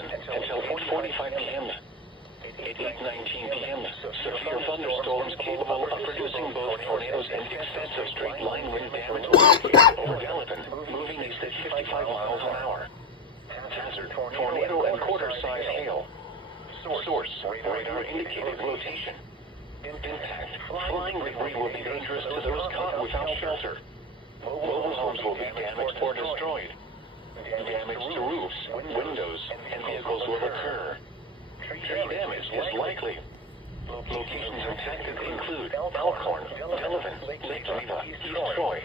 Wisconsin until 8:45 p.m. At 8:19 p.m., severe thunderstorms capable of producing both tornadoes and excessive straight-line wind damage over Gallatin, moving east at 55 miles an hour. Hazard, tornado and quarter-size hail. Source, radar indicated rotation. Impact, flying debris will be dangerous to those caught without shelter. Mobile homes will be damaged or destroyed. Damage to roofs, windows, and vehicles will occur. Tree damage is likely. Locations impacted include Elkhorn, Delavan, Lake Geneva, East Troy,